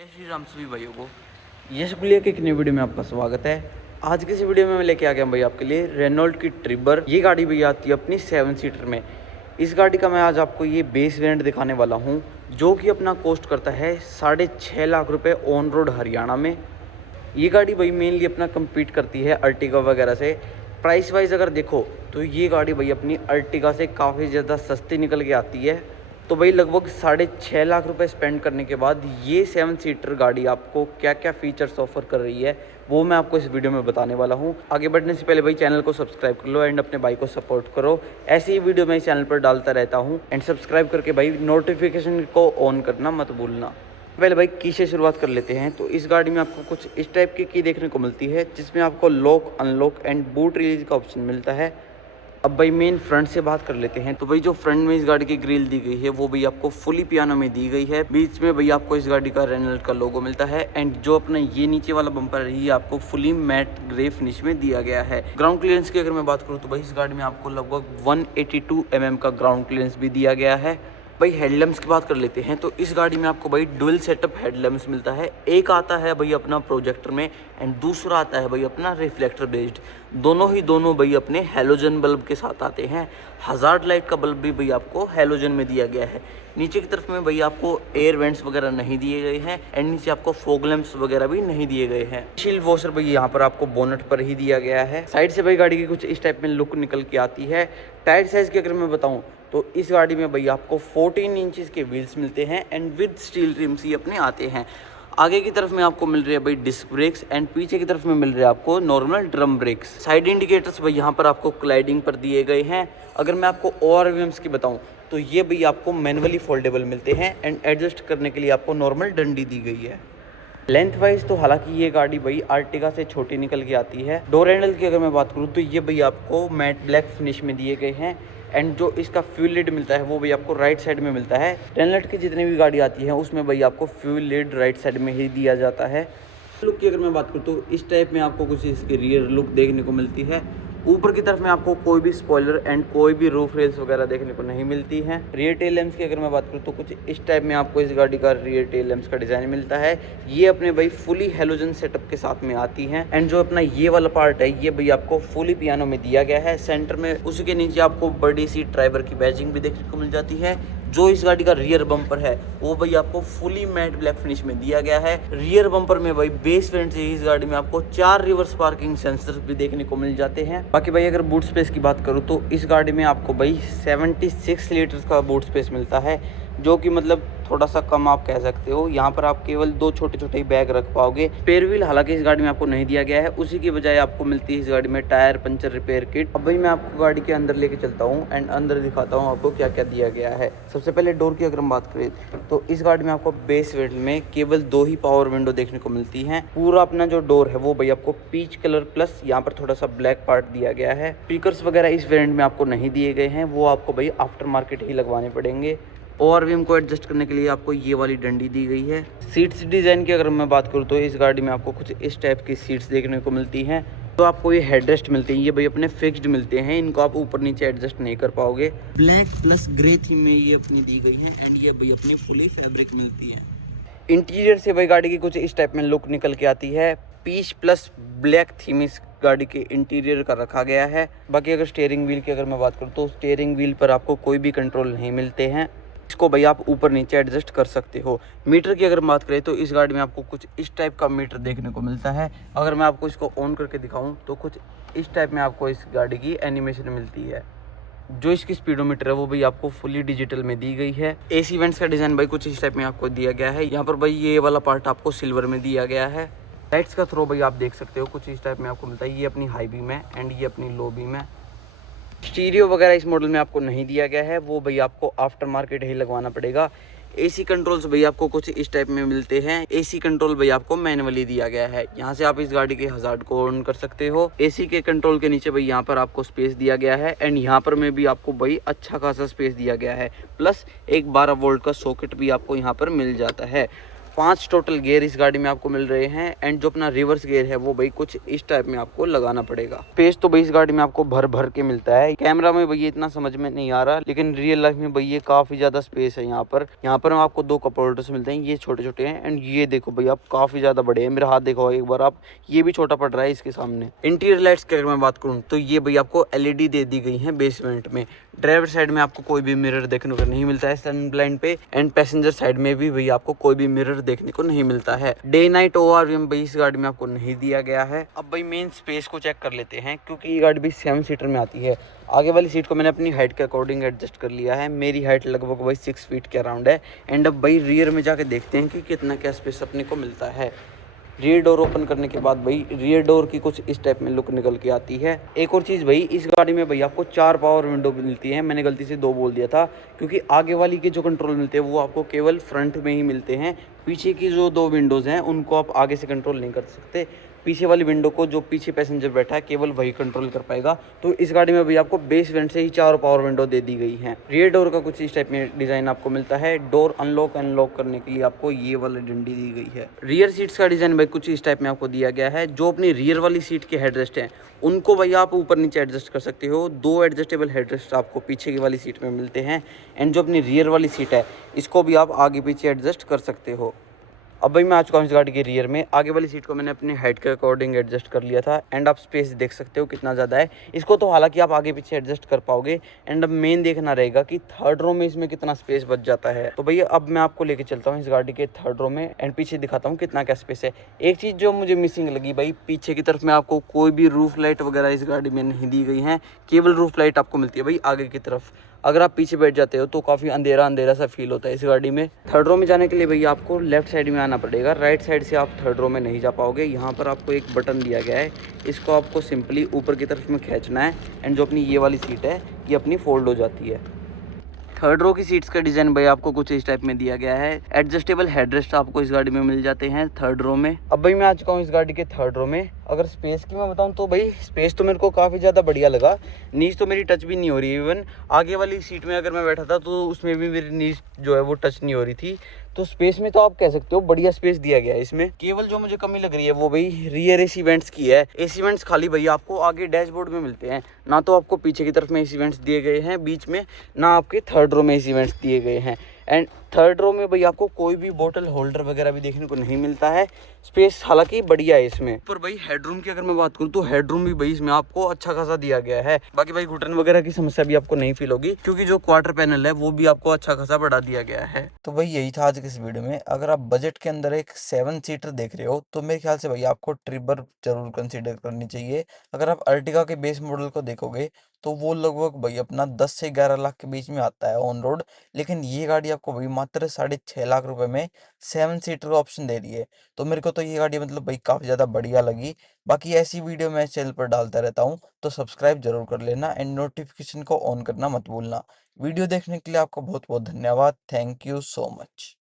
जय श्री राम सभी भाइयों को यश बुलिया के एक नई वीडियो में आपका स्वागत है। आज की इस वीडियो में मैं लेके आ गया भाई आपके लिए रेनॉल्ट की ट्रिबर। ये गाड़ी भैया आती है अपनी 7 सीटर में। इस गाड़ी का मैं आज आपको ये बेस वेरिएंट दिखाने वाला हूँ, जो कि अपना कॉस्ट करता है 6.5 लाख रुपये ऑन रोड हरियाणा में। ये गाड़ी भाई मेनली अपना कम्पीट करती है अर्टिगा वगैरह से। प्राइस वाइज अगर देखो तो ये गाड़ी भाई अपनी अर्टिगा से काफ़ी ज़्यादा सस्ती निकल के आती है। तो भाई लगभग 6.5 लाख रुपए स्पेंड करने के बाद ये 7 सीटर गाड़ी आपको क्या क्या फीचर्स ऑफर कर रही है वो मैं आपको इस वीडियो में बताने वाला हूँ। आगे बढ़ने से पहले भाई चैनल को सब्सक्राइब कर लो एंड अपने भाई को सपोर्ट करो। ऐसी ही वीडियो मैं इस चैनल पर डालता रहता हूँ एंड सब्सक्राइब करके भाई नोटिफिकेशन को ऑन करना मत भूलना। पहले भाई की से शुरुआत कर लेते हैं। तो इस गाड़ी में आपको कुछ इस टाइप की देखने को मिलती है, जिसमें आपको lock unlock and boot release का ऑप्शन मिलता है। अब भाई मेन फ्रंट से बात कर लेते हैं। तो भाई जो फ्रंट में इस गाड़ी की ग्रिल दी गई है वो भाई आपको फुली पियानो में दी गई है। बीच में भाई आपको इस गाड़ी का रेनॉल्ट का लोगो मिलता है एंड जो अपना ये नीचे वाला बम्पर है ये आपको फुली मैट ग्रे फिनिश में दिया गया है। ग्राउंड क्लियरेंस की अगर मैं बात करूँ तो भाई इस गाड़ी में आपको लगभग 182 mm का ग्राउंड क्लियरेंस भी दिया गया है। भाई हेडलैम्प्स की बात कर लेते हैं। तो इस गाड़ी में आपको भाई डुअल सेटअप हेडलैम्प्स मिलता है। एक आता है भाई अपना प्रोजेक्टर में एंड दूसरा आता है भाई अपना रिफ्लेक्टर बेस्ड। दोनों भाई अपने हेलोजन बल्ब के साथ आते हैं। हजार्ड लाइट का बल्ब भी भाई आपको हेलोजन में दिया गया है। नीचे की तरफ में भाई आपको एयर वेंट्स वगैरह नहीं दिए गए हैं एंड नीचे आपको फॉग लैंप्स वगैरह भी नहीं दिए गए हैं। शील्ड वॉशर भाई यहाँ पर आपको बोनट पर ही दिया गया है। साइड से भाई गाड़ी की कुछ इस टाइप में लुक निकल के आती है। टायर साइज की अगर मैं बताऊँ तो इस गाड़ी में भाई आपको 14 इंचेस के व्हील्स मिलते हैं एंड विद स्टील रिम्स ही अपने आते हैं। आगे की तरफ में आपको मिल रही है भाई डिस्क ब्रेक्स एंड पीछे की तरफ में मिल रहे हैं आपको normal drum brakes. Side indicators भाई यहाँ पर आपको क्लाइडिंग पर दिए गए हैं। अगर मैं आपको ORVMs की बताऊँ तो ये भाई आपको मैनुअली फोल्डेबल मिलते हैं एंड एडजस्ट करने के लिए आपको नॉर्मल डंडी दी गई है। लेंथ वाइज तो हालांकि ये गाड़ी भाई आर्टिगा से छोटी निकल के आती है। डोर हैंडल की अगर मैं बात करूँ तो ये भाई आपको मैट ब्लैक फिनिश में दिए गए हैं एंड जो इसका फ्यूल लिड मिलता है वो भाई आपको राइट साइड में मिलता है। रेनॉल्ट की जितनी भी गाड़ी आती है उसमें भाई आपको फ्यूल लिड राइट साइड में ही दिया जाता है। लुक की अगर मैं बात करूँ तो इस टाइप में आपको कुछ इसकी रियर लुक देखने को मिलती है। ऊपर की तरफ में आपको कोई भी स्पॉइलर एंड कोई भी रूफ रेल्स वगैरह देखने को नहीं मिलती है। रियर टेल लैंप्स की अगर मैं बात करूँ तो कुछ इस टाइप में आपको इस गाड़ी का रियर टेल लैंप्स का डिज़ाइन मिलता है। ये अपने भाई फुली हेलोजन सेटअप के साथ में आती हैं एंड जो अपना ये वाला पार्ट है ये भाई आपको फुली पियानो में दिया गया है। सेंटर में उसी के नीचे आपको बड़ी सी ड्राइवर की बैजिंग भी देखने को मिल जाती है। जो इस गाड़ी का रियर बम्पर है वो भाई आपको फुली मैट ब्लैक फिनिश में दिया गया है। रियर बम्पर में भाई बेस वेरिएंट से इस गाड़ी में आपको 4 रिवर्स पार्किंग सेंसर्स भी देखने को मिल जाते हैं। बाकी भाई अगर बूट स्पेस की बात करूँ तो इस गाड़ी में आपको भाई 76 लीटर्स का बूट स्पेस मिलता है, जो कि मतलब थोड़ा सा कम आप कह सकते हो। यहाँ पर आप केवल 2 छोटे ही बैग रख पाओगे। स्पेयर व्हील हालांकि इस गाड़ी में आपको नहीं दिया गया है, उसी की बजाय आपको मिलती है इस गाड़ी में टायर पंचर रिपेयर किट। अब भाई मैं आपको गाड़ी के अंदर लेके चलता हूँ एंड अंदर दिखाता हूँ आपको क्या क्या दिया गया है। सबसे पहले डोर की अगर हम बात करें तो इस गाड़ी में आपको बेस वेरिएंट में केवल 2 ही पावर विंडो देखने को मिलती हैं। पूरा अपना जो डोर है वो भाई आपको पीच कलर प्लस यहाँ पर थोड़ा सा ब्लैक पार्ट दिया गया है। स्पीकर्स वगैरह इस वेरिएंट में आपको नहीं दिए गए हैं, वो आपको भाई आफ्टर मार्केट ही लगवाने पड़ेंगे। ORVM को एडजस्ट करने के लिए आपको ये वाली डंडी दी गई है। सीट्स डिज़ाइन की अगर मैं बात करूँ तो इस गाड़ी में आपको कुछ इस टाइप की सीट्स देखने को मिलती हैं। तो आपको ये हेडरेस्ट मिलते हैं, ये भाई अपने फिक्स्ड मिलते हैं, इनको आप ऊपर नीचे एडजस्ट नहीं कर पाओगे। ब्लैक प्लस ग्रे थीम में ये अपनी दी गई है एंड ये भाई अपनी फुली फैब्रिक मिलती है। इंटीरियर से भाई गाड़ी की कुछ इस टाइप में लुक निकल के आती है। पीच प्लस ब्लैक थीम इस गाड़ी के इंटीरियर का रखा गया है। बाकी अगर स्टीयरिंग व्हील की अगर मैं बात करूँ तो स्टीयरिंग व्हील पर आपको कोई भी कंट्रोल नहीं मिलते हैं, इसको भाई आप ऊपर नीचे एडजस्ट कर सकते हो। मीटर की अगर बात करें तो इस गाड़ी में आपको कुछ इस टाइप का मीटर देखने को मिलता है। अगर मैं आपको इसको ऑन करके दिखाऊं तो कुछ इस टाइप में आपको इस गाड़ी की एनिमेशन मिलती है। जो इसकी स्पीडोमीटर है वो भाई आपको फुली डिजिटल में दी गई है। AC वेंट्स का डिज़ाइन भाई कुछ इस टाइप में आपको दिया गया है। यहाँ पर भाई ये वाला पार्ट आपको सिल्वर में दिया गया है। लाइट्स का थ्रो भाई आप देख सकते हो कुछ इस टाइप में आपको मिलता है। ये अपनी हाई बीम है एंड ये अपनी लो बीम है। स्टीरियो वगैरह इस मॉडल में आपको नहीं दिया गया है, वो भाई आपको आफ्टर मार्केट ही लगवाना पड़ेगा। AC कंट्रोल्स भाई आपको कुछ इस टाइप में मिलते हैं। AC कंट्रोल भाई आपको मैनुअली दिया गया है। यहाँ से आप इस गाड़ी के हजार्ड को ऑन कर सकते हो। AC के कंट्रोल के नीचे भाई यहाँ पर आपको स्पेस दिया गया है एंड यहाँ पर में भी आपको भाई अच्छा खासा स्पेस दिया गया है। प्लस एक 12 वोल्ट का सॉकेट भी आपको यहाँ पर मिल जाता है। 5 टोटल गियर इस गाड़ी में आपको मिल रहे हैं। एंड जो अपना रिवर्स गियर है वो भाई कुछ इस टाइप में आपको लगाना पड़ेगा। स्पेस तो भाई इस गाड़ी में आपको भर भर के मिलता है। कैमरा में भैया इतना समझ में नहीं आ रहा, लेकिन रियल लाइफ में भैया काफी ज्यादा स्पेस है यहाँ पर। यहाँ पर आपको 2 कप होल्डर्स मिलते हैं, ये छोटे छोटे हैं। एंड ये देखो भैया आप काफी ज्यादा बड़े हैं, मेरा हाथ देखो एक बार आप, ये भी छोटा पड़ रहा है इसके सामने। इंटीरियर लाइट्स की अगर मैं बात करूँ तो ये भैया आपको एलईडी दे दी गई है बेसमेंट में। ड्राइवर साइड में आपको कोई भी मिरर देखने को नहीं मिलता है सन ब्लाइंड पे। एंड पैसेंजर साइड में भी भैया आपको कोई भी मिरर देखने को नहीं मिलता है। डे नाइट ओआरवीएम भाई इस गाड़ी में आपको नहीं दिया गया है। अब भाई मेन स्पेस को चेक कर लेते हैं, क्योंकि ये गाड़ी भी 7 सीटर में आती है। आगे वाली सीट को मैंने अपनी हाइट के अकॉर्डिंग एडजस्ट कर लिया है। मेरी हाइट लगभग भाई 6 फीट के अराउंड है। एंड अब भाई रियर में जाके देखते हैं कि कितना क्या स्पेस अपने को मिलता है। रियर डोर ओपन करने के बाद भाई रियर डोर की कुछ इस टाइप में लुक निकल के आती है। एक और चीज़ भाई, इस गाड़ी में भाई आपको 4 पावर विंडो मिलती है। मैंने गलती से 2 बोल दिया था, क्योंकि आगे वाली के जो कंट्रोल मिलते हैं वो आपको केवल फ्रंट में ही मिलते हैं। पीछे की जो 2 विंडोज़ हैं उनको आप आगे से कंट्रोल नहीं कर सकते। पीछे वाली विंडो को जो पीछे पैसेंजर बैठा है केवल वही कंट्रोल कर पाएगा। तो इस गाड़ी में भी आपको बेस वेंट से ही 4 पावर विंडो दे दी गई हैं। रियर डोर का कुछ इस टाइप में डिजाइन आपको मिलता है। डोर अनलॉक अनलॉक करने के लिए आपको ये वाली डंडी दी गई है। रियर सीट्स का डिजाइन भाई कुछ इस टाइप में आपको दिया गया है। जो अपनी रियर वाली सीट के हेडरेस्ट हैं उनको भाई आप ऊपर नीचे एडजस्ट कर सकते हो। 2 एडजस्टेबल हेडरेस्ट आपको पीछे की वाली सीट में मिलते हैं। एंड जो अपनी रियर वाली सीट है इसको भी आप आगे पीछे एडजस्ट कर सकते हो। अब भाई मैं आ चुका हूँ इस गाड़ी के रियर में। आगे वाली सीट को मैंने अपनी हाइट के अकॉर्डिंग एडजस्ट कर लिया था। एंड आप स्पेस देख सकते हो कितना ज़्यादा है। इसको तो हालांकि आप आगे पीछे एडजस्ट कर पाओगे। एंड अब मेन देखना रहेगा कि थर्ड रो में इसमें कितना स्पेस बच जाता है। तो भैया अब मैं आपको लेके चलता हूँ इस गाड़ी के थर्ड रो में एंड पीछे दिखाता हूँ कितना क्या स्पेस है। एक चीज़ जो मुझे मिसिंग लगी भाई, पीछे की तरफ में आपको कोई भी रूफ लाइट वगैरह इस गाड़ी में नहीं दी गई है। केवल रूफ लाइट आपको मिलती है भाई आगे की तरफ। अगर आप पीछे बैठ जाते हो तो काफ़ी अंधेरा अंधेरा सा फील होता है इस गाड़ी में। थर्ड रो में जाने के लिए भैया आपको लेफ्ट साइड में आना पड़ेगा। राइट साइड से आप थर्ड रो में नहीं जा पाओगे। यहाँ पर आपको एक बटन दिया गया है, इसको आपको सिंपली ऊपर की तरफ में खींचना है। एंड जो अपनी ये वाली सीट है ये अपनी फोल्ड हो जाती है। थर्ड रो की सीट्स का डिजाइन भाई आपको कुछ इस टाइप में दिया गया है। एडजस्टेबल हेडरेस्ट आपको इस गाड़ी में मिल जाते हैं थर्ड रो में। अब भाई मैं आ चुका हूँ इस गाड़ी के थर्ड रो में। अगर स्पेस की मैं बताऊँ तो भाई स्पेस तो मेरे को काफ़ी ज़्यादा बढ़िया लगा। नीज तो मेरी टच भी नहीं हो रही। इवन आगे वाली सीट में अगर मैं बैठा था तो उसमें भी मेरी नीज जो है वो टच नहीं हो रही थी। तो स्पेस में तो आप कह सकते हो बढ़िया स्पेस दिया गया है इसमें। केवल जो मुझे कमी लग रही है वो भाई रियर एसी वेंट्स की है। एसी वेंट्स खाली भैया आपको आगे डैशबोर्ड में मिलते हैं, ना तो आपको पीछे की तरफ में एसी वेंट्स दिए गए हैं बीच में, ना आपके थर्ड रो में एसी वेंट्स दिए गए हैं। एंड थर्ड रो में भाई आपको कोई भी बोतल होल्डर वगैरह भी देखने को नहीं मिलता है। स्पेस हालांकि बढ़िया है इसमें। पर भाई हेडरूम की अगर मैं बात करूँ तो हेडरूम भी भाई इसमें आपको अच्छा खासा दिया गया है। बाकी भाई घुटन वगैरह की समस्या भी आपको नहीं फील होगी, क्योंकि जो क्वार्टर पैनल है वो भी आपको अच्छा खासा बढ़ा दिया गया है। तो भाई यही था आज के इस वीडियो में। अगर आप बजट के अंदर एक 7 सीटर देख रहे हो तो मेरे ख्याल से भाई आपको ट्रिबर जरूर कंसीडर करनी चाहिए। अगर आप अर्टिगा के बेस मॉडल को देखोगे तो वो लगभग भाई अपना 10 से 11 लाख के बीच में आता है ऑन रोड। लेकिन ये गाड़ी आपको भाई मात्र 6.5 लाख रुपए में 7 सीटर का ऑप्शन दे रही है। तो मेरे को तो ये गाड़ी मतलब भाई काफ़ी ज़्यादा बढ़िया लगी। बाकी ऐसी वीडियो मैं चैनल पर डालता रहता हूँ, तो सब्सक्राइब जरूर कर लेना एंड नोटिफिकेशन को ऑन करना मत भूलना। वीडियो देखने के लिए आपका बहुत बहुत धन्यवाद। Thank you so much.